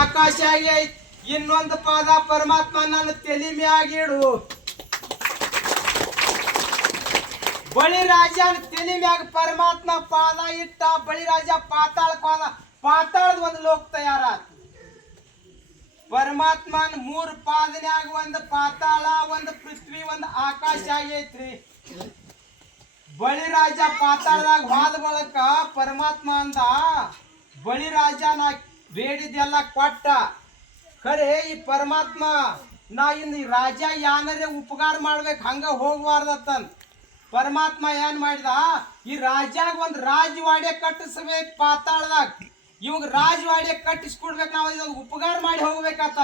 ಆಕಾಶ ಆಗೈತಿ. ಇನ್ನೊಂದು ಪಾದ ಪರಮಾತ್ಮ ನನ್ನ ತಲೆ ಮ್ಯಾಗಿಡು. ಬಳಿರಾಜನ ತಲೆ ಮ್ಯಾಗ ಪರಮಾತ್ಮ ಪಾದ ಇಟ್ಟ. ಬಳಿರಾಜ ಪಾತಾಳಕ್ಕೆ ಹೋದ. ಪಾತಾಳದ ಒಂದು ಲೋಕ ತಯಾರಾತ. ಪರಮಾತ್ಮನ 3 ಪಾದನ್ಯಾಗ ಒಂದು ಪಾತಾಳ, ಒಂದು ಪೃಥ್ವಿ, ಒಂದು ಆಕಾಶ ಆಗೈತ್ರಿ. ಬಳಿರಾಜ ಪಾತಾಳದಾಗ ಹೋದ ಬಳಕ ಪರಮಾತ್ಮ ಅಂದ, ಬಳಿರಾಜ ನಾ ಬೇಡಿದೆಲ್ಲ ಕೊಟ್ಟ. ಖರೆ ಈ ಪರಮಾತ್ಮ ನಾ ಇನ್ನು ರಾಜ ಯಾನರೇ ಉಪಕಾರ ಮಾಡ್ಬೇಕು, ಹಂಗ ಹೋಗ್ಬಾರ್ದತ್ತಂತ. ಪರಮಾತ್ಮ ಏನ್ ಮಾಡಿದ, ಈ ರಾಜಾಗ ಒಂದು ರಾಜವಾಡೆ ಕಟ್ಟಿಸ್ಬೇಕು ಪಾತಾಳದಾಗ. ಇವಾಗ ರಾಜವಾಡೆ ಕಟ್ಟಿಸ್ಕೊಡ್ಬೇಕು, ನಾವು ಇದೊಂದು ಉಪಕಾರ ಮಾಡಿ ಹೋಗ್ಬೇಕತ್ತ.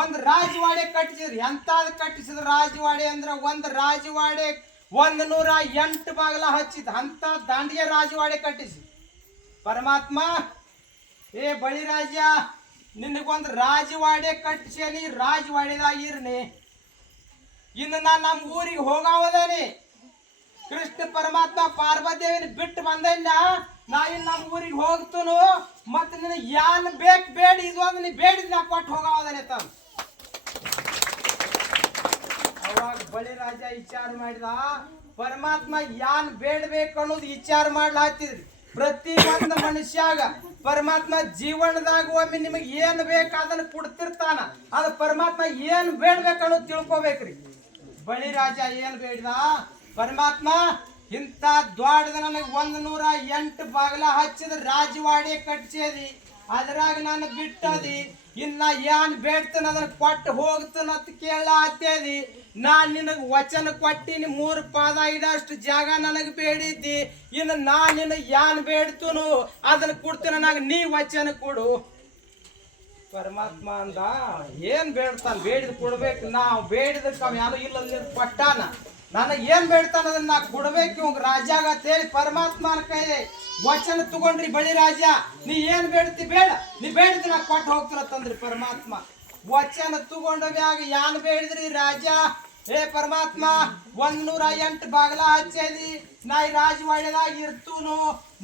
ಒಂದು ರಾಜವಾಡೆ ಕಟ್ಟಿಸಿದ್ರಿ. ಎಂತಾದ್ ಕಟ್ಟಿಸಿದ್ರ ರಾಜವಾಡೆ ಅಂದ್ರ, ಒಂದು ರಾಜವಾಡೆ 108 ಬಾಗಲ ಹಚ್ಚಿದ ಅಂತ ದಾಂಡಿಗೆ ರಾಜವಾಡೆ ಕಟ್ಟಿಸಿ. ಪರಮಾತ್ಮ, ಏ ಬಳಿರಾಜ, ನಿನಗೊಂದು ರಾಜವಾಡೆ ಕಟ್ಟಿಸೇನಿ, ರಾಜವಾಡೆದಾಗ ಇರ್ನಿ. ಇನ್ನು ನಾನು ನಮ್ಮ ಊರಿಗೆ ಹೋಗಾವದೇನಿ. ಕೃಷ್ಣ ಪರಮಾತ್ಮ ಪಾರ್ವದೇವಿನ ಬಿಟ್ಟು ಬಂದನ್ನ, ನಾ ಇನ್ನು ನಮ್ಮ ಊರಿಗೆ ಹೋಗ್ತನು. ಮತ್ತೆ ನಿನಗೆ ಯಾನ್ ಬೇಕು ಬೇಡಿ, ಇದೊಂದು ನೀ ಬೇಡಿದ್ ನಾ ಕೊಟ್ಟು ಹೋಗಾವದೇನೆ ತ. ಅವಾಗ ಬಳಿರಾಜ ವಿಚಾರ ಮಾಡಿದ, ಪರಮಾತ್ಮ ಯಾನ್ ಬೇಡ್ಬೇಕು ಅನ್ನೋದು ವಿಚಾರ ಮಾಡ್ಲಾತಿದ್ರಿ. ಪ್ರತಿ ಒಂದು ಮನುಷ್ಯಾಗ ಪರಮಾತ್ಮ ಜೀವನದಾಗ ಒಮ್ಮೆ ನಿಮಗೆ ಏನ್ ಬೇಕು ಅದನ್ನ ಕೊಡ್ತಿರ್ತಾನ. ಅದು ಪರಮಾತ್ಮ ಏನ್ ಬೇಡ್ಬೇಕು ಅನ್ನೋದು ತಿಳ್ಕೊಬೇಕ್ರಿ. ಬಳಿರಾಜ ಏನ್ ಬೇಡಿದ, ಪರಮಾತ್ಮ ಇಂಥ ದ್ವಾಡದ ನನಗೆ 108 ಬಾಗಲ ಹಚ್ಚಿದ ರಾಜವಾಡಿ ಕಟ್ಸೇದಿ, ಅದ್ರಾಗ ನಾನು ಬಿಟ್ಟದಿ. ಇನ್ನ ಏನ್ ಬೇಡ್ತಾನ ಅದನ್ನ ಕೊಟ್ಟು ಹೋಗ್ತಾನಂತ ಕೇಳಾತ್ತೇದಿ. ನಾನ್ ನಿನಗ್ ವಚನ ಕೊಟ್ಟಿನಿ, 3 ಪಾದ ಇಡಷ್ಟು ಜಾಗ ನನಗ್ ಬೇಡಿದ್ದಿ. ಇನ್ನು ನಾನ್ ನಿನಗ್ ಏನ್ ಬೇಡ್ತನು ಅದನ್ನ ಕೊಡ್ತೀನಿ, ನನಗೆ ನೀ ವಚನ ಕೊಡು. ಪರಮಾತ್ಮ ಅಂದ, ಏನ್ ಬೇಡ್ತಾನ ಬೇಡಿದ್ ಕೊಡ್ಬೇಕು. ನಾವು ಬೇಡಿದಕ್ಕೆ ಅವ ಯಾರು ಇಲ್ಲ ಕೊಟ್ಟಾನ. ನನಗೆ ಏನ್ ಬೇಡ್ತಾನ ಅದನ್ನ ನಾ ಕೊಡ್ಬೇಕು ಇವಂಗ ರಾಜಾಗ ಅಂತ ಹೇಳಿ ಪರಮಾತ್ಮನ ಕೈ ವಚನ ತಗೊಂಡ್ರಿ. ಬಳಿರಾಜ, ನೀ ಏನ್ ಬೇಡ್ತಿ ಬೇಡ, ನೀ ಬೇಡಿದ್ರೆ ನಾ ಕೊಟ್ಟು ಹೋಗ್ತಿರತ್ತಂದ್ರಿ ಪರಮಾತ್ಮ. ವಚನ ತಗೊಂಡ ಮ್ಯಾಗ ಯಾನ್ ಬೇಡಿದ್ರಿ ರಾಜ, ಏ ಪರಮಾತ್ಮ 108 ಬಾಗಲ ಹಚ್ಚೇದಿ, ನಾ ಈ ರಾಜವಾಡ್ಯದಾಗ ಇರ್ತೂನು.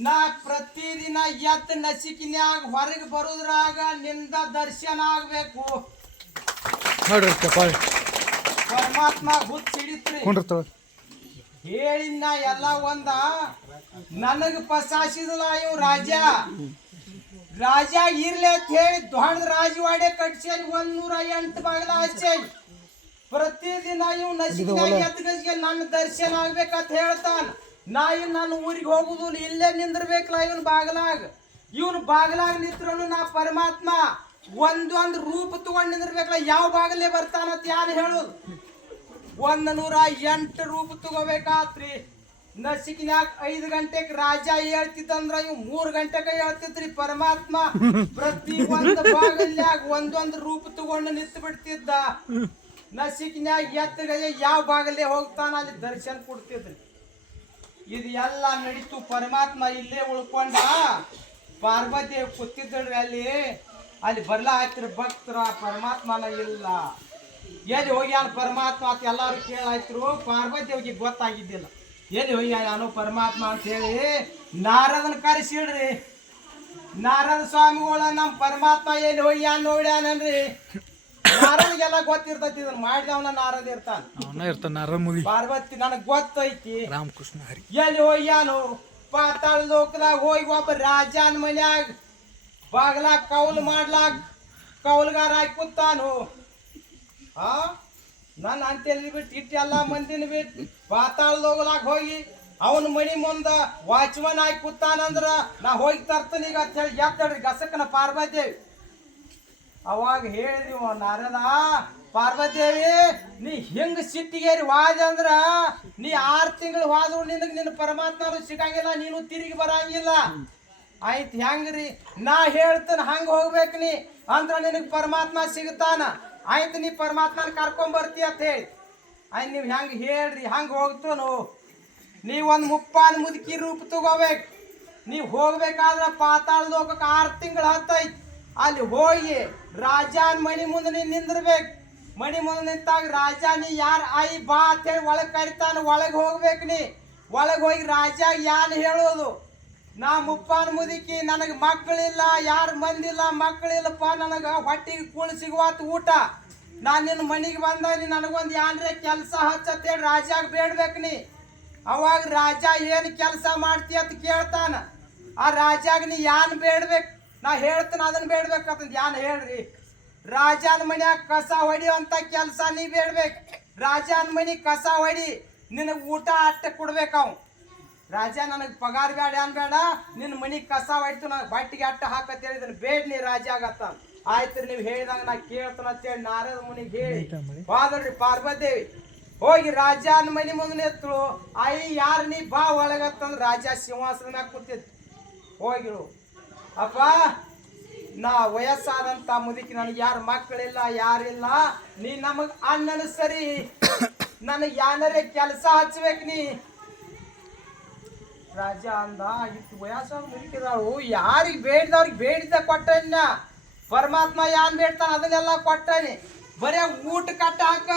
ನಾ ಪ್ರತಿದಿನ ಎತ್ತ ನಸಿಕಿನ್ಯಾಗ ಹೊರಗೆ ಬರುದ್ರಾಗ ನಿಂದ ದರ್ಶನ ಆಗ್ಬೇಕು. ಪರಮಾತ್ಮ ಹುಚ್ಚಿಡಿತ್ರಿ. ಹೇಳಿನ ಎಲ್ಲ ಒಂದ ನನಗ ಪಸಾಸಿದಲ್ಲ ಇವ್ ರಾಜ. ರಾಜ ಇರ್ಲಿ ಅಂತ ಹೇಳಿ ದೊಡ್ಡ ರಾಜವಾಡೆ ಕಟ್ಸೇನಿ, 108 ಬಾಗಲ ಹಚ್ಚೇನಿ. ಪ್ರತಿದಿನ ಇವ್ ನಸಿಕಿನಾಗ ಎತ್ತಗಜ್ಗೆ ನನ್ನ ದರ್ಶನ ಆಗ್ಬೇಕಂತ ಹೇಳ್ತಾನ. ನಾ ಇನ್ ನನ್ನ ಊರಿಗೆ ಹೋಗುದು ಇಲ್ಲೇ ನಿಂದಿರ್ಬೇಕಲ್ಲ ಇವನ್ ಬಾಗಲಾಗ. ಇವನ್ ಬಾಗಲಾಗ ನಿಂತ್ರನು ನಾ ಪರಮಾತ್ಮ ಒಂದೊಂದು ರೂಪ ತಗೊಂಡ್ ನಿಂದಿರ್ಬೇಕಲ್ಲ. ಯಾವ ಬಾಗಲೇ ಬರ್ತಾನಂತ ಯಾರು ಹೇಳುದು? 108 ರೂಪ ತಗೋಬೇಕಾತ್ರಿ. ನಸಿಕಿನಾಗ 5 ಗಂಟೆಗೆ ರಾಜ ಹೇಳ್ತಿದ್ದಂದ್ರ ಇವ್ 3 ಗಂಟೆಗೆ ಹೇಳ್ತಿದ್ರಿ ಪರಮಾತ್ಮ. ಪ್ರತಿ ಒಂದು ಬಾಗಲ್ಯಾಗ ಒಂದೊಂದು ರೂಪ ತಗೊಂಡು ನಿಂತು ಬಿಡ್ತಿದ್ದ. ನಸಿಕಿನ್ಯಾಗ ಎತ್ತಗಜೆ ಯಾವ ಬಾಗಲೇ ಹೋಗ್ತಾನ ಅಲ್ಲಿ ದರ್ಶನ ಕೊಡ್ತಿದ್ರಿ. ಇದು ಎಲ್ಲ ನಡೀತು. ಪರಮಾತ್ಮ ಇಲ್ಲೇ ಉಳ್ಕೊಂಡ. ಪಾರ್ವತಿ ಕೂತಿದ್ದಳ್ರಿ ಅಲ್ಲಿ ಬರ್ಲಾ ಆಯ್ತಿರ ಭಕ್ತರ. ಪರಮಾತ್ಮನ ಇಲ್ಲ, ಎಲ್ಲಿ ಹೋಗ್ಯಾನ ಪರಮಾತ್ಮ ಅಂತ ಎಲ್ಲಾರು ಕೇಳಾಯ್ತರು. ಪಾರ್ವತಿಗೆ ಗೊತ್ತಾಗಿದ್ದಿಲ್ಲ ಎಲ್ಲಿ ಹೋಗ್ಯಾನು ಪರಮಾತ್ಮ ಅಂತ ಹೇಳಿ ನಾರದನ ಕರೆಸಿಡ್ರಿ. ನಾರದ ಸ್ವಾಮಿಗಳ ನಮ್ಮ ಪರಮಾತ್ಮ ಎಲ್ಲಿ ಹೋಗ್ಯಾನ ನೋಡ್ಯಾನನ್ರಿ. ನಾರದಿಗೆಲ್ಲ ಗೊತ್ತಿರ್ತೈತಿ, ಇದನ್ನ ಮಾಡಿದವನ ನಾರದ ಇರ್ತಾನ. ಪಾರ್ವತಿ ನನಗ್ ಗೊತ್ತೈತಿ ರಾಮಕೃಷ್ಣ ಹರಿ ಎಲ್ಲಿ ಹೋಗ್ಯಾನು. ಪಾತಾಳ ಲೋಕದಾಗ ಹೋಗಿ ಒಬ್ಬ ರಾಜನ ಮನ್ಯಾಗ ಬಾಗ್ಲಾಗ ಕೌಲ್ ಮಾಡ್ಲಾಗ ಕೌಲ್ಗಾರ ಹಾಕಿ ಕೂತಾನು. ನನ್ನ ಅಂತೇಳಿ ಬಿಟ್ಟು ಇಟ್ಟೆಲ್ಲ ಮಂದಿನ ಬಿಟ್ಟು ಪಾತಾಳದೋಗ್ಲಾಗ ಹೋಗಿ ಅವನ ಮನಿ ಮುಂದ ವಾಚ್ಮನ್ ಹಾಕಿ ಕೂತಾನಂದ್ರ ನಾ ಹೋಗಿ ತರ್ತೀನಿ ಈಗ ಅಂತ ಹೇಳಿ ಎತ್ತಡ್ರಿ ಗಸಕನ ಪಾರ್ವತಿದೇವಿ. ಅವಾಗ ಹೇಳಿದ್ವಿ ನಾರದ, ಪಾರ್ವತಿದೇವಿ ನೀ ಹಿಂಗ ಸಿಟ್ಟಿಗೇರಿ ವಾದ ಅಂದ್ರ ನೀ 6 ತಿಂಗಳು ವಾದ್ರು ನಿನ್ನ ಪರಮಾತ್ಮನು ಸಿಗಂಗಿಲ್ಲ, ನೀನು ತಿರುಗಿ ಬರಂಗಿಲ್ಲ. ಆಯ್ತು ಹೆಂಗ್ರಿ, ನಾ ಹೇಳ್ತೇನೆ ಹಂಗ ಹೋಗ್ಬೇಕು ನೀ ಅಂದ್ರ ನಿನಗ್ ಪರಮಾತ್ಮ ಸಿಗ್ತಾನ. ಆಯ್ತು ನೀ ಪರಮಾತ್ಮನ ಕರ್ಕೊಂಡ್ ಬರ್ತಿ ಅಂತ ಹೇಳಿ ಆಯ್ತು ನೀವು ಹೆಂಗ ಹೇಳ್ರಿ ಹಂಗ ಹೋಗ್ತನು. ನೀವ್ ಒಂದ್ ಮುಪ್ಪಾನ್ ಮುದುಕಿ ರೂಪ ತಗೋಬೇಕು. ನೀವ್ ಹೋಗ್ಬೇಕಾದ್ರ ಪಾತಾಳ ಲೋಕಕ್ಕೆ 6 ತಿಂಗಳು ಹತ್ತೈತಿ. ಅಲ್ಲಿ ಹೋಗಿ ರಾಜನ ಮನಿ ಮುಂದೆ ನೀ ನಿಂದಿರ್ಬೇಕು. ಮನಿ ಮುಂದೆ ನಿಂತಾಗ ರಾಜ ನೀ ಯಾರ ಆಯಿ ಬಾ ಅಂತ ಹೇಳಿ ಒಳಗ್ ಕರಿತಾನ. ಒಳಗ್ ಹೋಗ್ಬೇಕು. ನೀ ಒಳಗ್ ಹೋಗಿ ರಾಜ ಯಾನ್ ಹೇಳೋದು, ನಾ ಮುಪ್ಪಾನ್ ಮುದುಕಿ, ನನಗ ಮಕ್ಕಳಿಲ್ಲ, ಯಾರ ಮಂದಿಲ್ಲ, ಮಕ್ಕಳಿಲ್ಲಪ್ಪ, ನನಗ ಹೊಟ್ಟಿಗೆ ಕೂಳು ಸಿಗುವತ್ ಊಟ. ನಾನ್ ನಿನ್ನ ಮನಿಗೆ ಬಂದ ನನಗೊಂದು ಯಾನ್ರೆ ಕೆಲಸ ಹಚ್ಚತ್ತೇಳಿ ರಾಜಾಗ ಬೇಡ್ಬೇಕು ನೀ. ಅವಾಗ ರಾಜ ಏನು ಕೆಲಸ ಮಾಡ್ತಿ ಅಂತ ಕೇಳ್ತಾನ. ಆ ರಾಜಾಗ ನೀ ಯಾನ್ ಬೇಡ್ಬೇಕು? ನಾ ಹೇಳ್ತಾನ ಅದನ್ನ ಬೇಡ್ಬೇಕಂತ. ಯಾನ್ ಹೇಳ್ರಿ? ರಾಜನ ಮನ್ಯಾಗ ಕಸ ಹೊಡಿ ಅಂತ ಕೆಲಸ ನೀ ಬೇಡ್ಬೇಕು. ರಾಜನ ಮನಿ ಕಸ ಹೊಡಿ, ನಿನಗೆ ಊಟ ಅಟ್ಟ ಕೊಡ್ಬೇಕು ಅವ್. ರಾಜ ನನಗೆ ಪಗಾರ ಬೇಡ ಅನ್ಬೇಡ, ನಿನ್ನ ಮನಿ ಕಸ ಹೊಡಿತು, ನನಗೆ ಬಟ್ಟಿಗೆ ಅಟ್ಟ ಹಾಕತ್ ಹೇಳಿದನು ಬೇಡ ನೀ ರಾಜ ಆಗತ್ತ. ಆಯ್ತು ನೀವು ಹೇಳಿದಂಗ ನಾ ಕೇಳ್ತಾನ ಅಂತೇಳಿ ನಾರದ ಮುನಿಗೆ ಹೇಳಿ ಹೋದ್ರಿ ಪಾರ್ವದೇವಿ. ಹೋಗಿ ರಾಜನ ಮನಿ ಮುಂದೆ ನಿಂತಳು. ಆಯಿ ಯಾರು ನೀ ಬಾ ಒಳಗತ್ತಂದ್ರ ರಾಜ ಸಿಂಹಾಸನ ಮ್ಯಾಗ ಕೂತಿದ್. ಹೋಗಿಳು, ಅಪ್ಪ ನಾ ವಯಸ್ಸಾದಂತ ಮುದುಕಿ, ನನಗೆ ಯಾರು ಮಕ್ಕಳಿಲ್ಲ, ಯಾರಿಲ್ಲ, ನೀ ನಮಗ್ ಅಣ್ಣನ ಸರಿ, ನನಗೆ ಯಾನರೇ ಕೆಲಸ ಹಚ್ಬೇಕು ನೀ. ರಾಜ ಅಂದ, ಇಷ್ಟು ವಯಸ್ಸಾದ ಮುದುಕಿದಾಳು, ಯಾರಿಗೆ ಬೇಡಿದವ್ರಿಗೆ ಬೇಡಿದ್ದ ಕೊಟ್ಟಣ್ಣ. ಪರಮಾತ್ಮ ಯಾನ್ ಬೇಡ್ತಾನ ಅದನ್ನೆಲ್ಲ ಕೊಟ್ಟನಿ. ಬರೇ ಊಟ ಕಟ್ಟ ಹಾಕ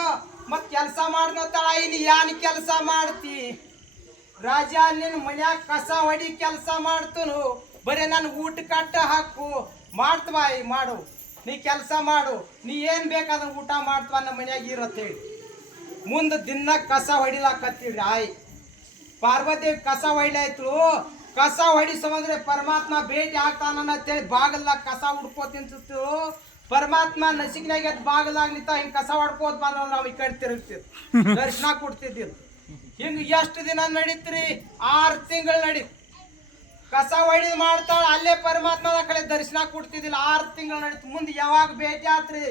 ಮತ್ ಕೆಲಸ ಮಾಡ್ಕೊತಾಳ. ಇಲ್ಲಿ ಯಾನ್ ಕೆಲಸ ಮಾಡ್ತಿ? ರಾಜ ನಿನ್ನ ಮನ್ಯಾಗ ಕಸ ಹೊಡಿ ಕೆಲಸ ಮಾಡ್ತನು, ಬರೇ ನನ್ ಊಟ ಕಟ್ಟ ಹಾಕು ಮಾಡ್ತವಾಯಿ ಮಾಡು, ನೀ ಕೆಲಸ ಮಾಡು, ನೀ ಏನ್ ಬೇಕಾದ ಊಟ ಮಾಡ್ತವ ನಮ್ಮ ಮನ್ಯಾಗ ಇರತ್ತೇಳಿ. ಮುಂದೆ ದಿನ ಕಸ ಹೊಡಿಲಾಕತ್ತಿದ್ರಿ. ಆಯ್ ಪಾರ್ವತಿ ಕಸ ಹೊಡಿಲಾಯ್ತು. ಕಸ ಹೊಡಿ ಸಮಂದ್ರೆ ಪರಮಾತ್ಮ ಭೇಟಿ ಆಗ್ತಾನ ಅಂತೇಳಿ ಬಾಗಲ್ದಾಗ ಕಸ ಹುಡ್ಕೋತ ನಿಂತಿತ್ತು. ಪರಮಾತ್ಮ ನಸಿಕಿನಾಗ ಎದ್ದು ಬಾಗಲ್ದಾಗ ನಿಂತ ಹಿಂಗ್ ಕಸ ಹೊಡ್ಕೋತ ಬಂದ್ರ ನಾವು ಈ ಕಡೆ ತಿರುಗ್ತಿದ್ ದರ್ಶನ ಕೊಡ್ತಿದ್ದಿಲ್ಲ. ಹಿಂಗ ಎಷ್ಟು ದಿನ ನಡೀತ್ರಿ? 6 ತಿಂಗಳು ನಡೀತ್. ಕಸ ಹೊಡಿ ಮಾಡ್ತಾಳ, ಅಲ್ಲೇ ಪರಮಾತ್ಮದ ಕಡೆ ದರ್ಶನ ಕೊಡ್ತಿದ್ದಿಲ್ಲ. 6 ತಿಂಗಳು ನಡೀತು. ಮುಂದೆ ಯಾವಾಗ ಭೇಟಿ ಆತ್ರಿ?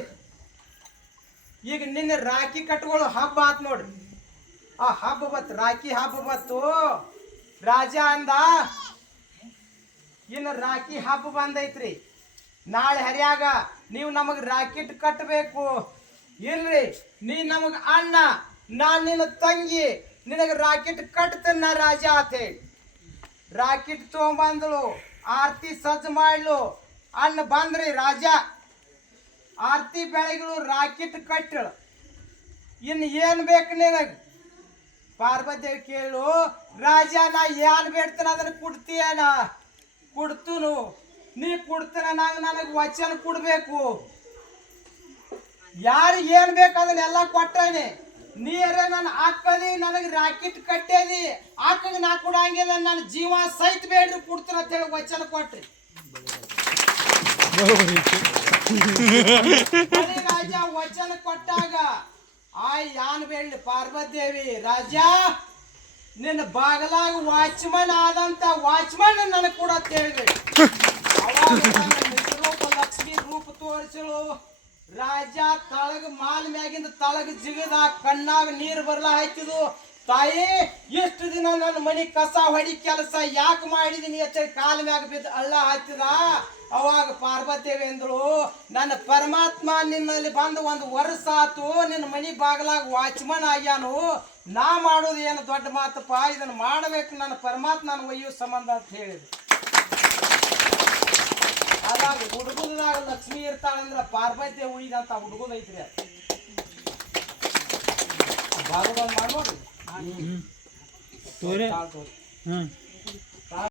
ಈಗ ನಿನ್ನೆ ರಾಖಿ ಕಟ್ಗಳು ಹಬ್ಬ ಆತ್ ನೋಡ್ರಿ. ಆ ಹಬ್ಬ ಬತ್ತು, ರಾಖಿ ಹಬ್ಬ ಬತ್ತು. ರಾಜ ಅಂದ, ಇನ್ನು ರಾಖಿ ಹಬ್ಬ ಬಂದೈತ್ರಿ, ನಾಳೆ ಹರಿಯಾಗ ನೀವು ನಮಗ್ ರಾಕೆಟ್ ಕಟ್ಟಬೇಕು. ಇಲ್ರಿ, ನೀ ನಮಗ್ ಅಣ್ಣ, ನಾನ್ ನಿನ್ನ ತಂಗಿ, ನಿನಗ ರಾಕೆಟ್ ಕಟ್ತನ್ನ ರಾಜ ಆತೆ. ರಾಕೆಟ್ ತಗೊಂಬಂದಳು, ಆರ್ತಿ ಸಜ್ಜು ಮಾಡ್ಲು. ಅಣ್ಣ ಬಂದ್ರಿ ರಾಜ, ಆರ್ತಿ ಬೆಳಗ್ಳು ರಾಕೆಟ್ ಕಟ್ಟಳು. ಇನ್ನು ಏನ್ ಬೇಕು ನಿನಗ್? ಪಾರ್ವದೇವಿ ಕೇಳು, ರಾಜ ನಾ ಏನ್ ಬೇಡ್ತಾನ ಅದನ್ನ ಕೊಡ್ತೀಯನ? ಕೊಡ್ತುನು. ನೀ ಕೊಡ್ತಾನ ನನಗ್ ವಚನ ಕೊಡ್ಬೇಕು. ಯಾರಿಗೆ ಏನ್ ಬೇಕು ಅದನ್ನೆಲ್ಲ ಕೊಟ್ಟನೆ. ನೀರೇ ನನ್ನ ಅಕ್ಕದಿ, ನನಗೆ ರಾಕೆಟ್ ಕಟ್ಟೇದಿ, ಅಕ್ಕಗ ನಾ ಕೊಡಂಗಿಲ್ಲ, ನನ್ನ ಜೀವ ಸಹಿತ ಬೇಡ್ರಿ ಕೊಡ್ತಾನ ಅಂತ ಹೇಳಿ ವಚನ ಕೊಟ್ರಿ. ರಾಜ ವಚನ ಕೊಟ್ಟಾಗ ಯಾನ್ ಬೇಡ್ಲಿ ಪಾರ್ವದೇವಿ, ರಾಜ ನಿನ್ನ ಬಾಗಲಾಗ ವಾಚ್ಮನ್ ಆದಂತ ವಾಚ್ಮನ್ ನನಗೆ ಕೂಡ ಹೇಳಿದ್ರಿ. ರೂಪ ಲಕ್ಷ್ಮಿ ರೂಪ ತೋರಿಸಳು. ರಾಜ ತಳಗ ಮಾಲ್ ಮ್ಯಾಗಿಂದ ತಳಗ ಜಿಗದ, ಕಣ್ಣಾಗ ನೀರು ಬರ್ಲಾ ಹಾಯ್ತಿದ್ವು. ತಾಯಿ ಎಷ್ಟು ದಿನ ನನ್ನ ಮನಿ ಕಸ ಹೊಡಿ ಕೆಲಸ ಯಾಕೆ ಮಾಡಿದೀನಿ ಅಂತ ಕಾಲ ಮ್ಯಾಗ ಬಿದ್ದು ಅಳ್ಳ ಹತ್ತಿದ. ಅವಾಗ ಪಾರ್ವತೇವಿ ಎಂದಳು, ನನ್ನ ಪರಮಾತ್ಮ ನಿನ್ನಲ್ಲಿ ಬಂದು 1 ವರ್ಷ ಆತು, ನಿನ್ನ ಮನಿ ಬಾಗಲಾಗ ವಾಚ್ಮನ್ ಆಗ್ಯಾನು. ನಾ ಮಾಡೋದು ಏನು ದೊಡ್ಡ ಮಾತಪ್ಪ, ಇದನ್ನ ಮಾಡಬೇಕು ನನ್ನ ಪರಮಾತ್ಮ ನಾನು ಒಯ್ಯೋ ಸಂಬಂಧ ಅಂತ ಹೇಳಿದ್ರು. ಅದಾಗ ಹುಡುಗದಾಗ ಲಕ್ಷ್ಮಿ ಇರ್ತಾಳಂದ್ರ ಪಾರ್ವತಿ ಉಳಿದಂತ ಹುಡುಗದ ಐತ್ರಿ. ಭಾಗವನ್ ಮಾಡ್ಬೋದು.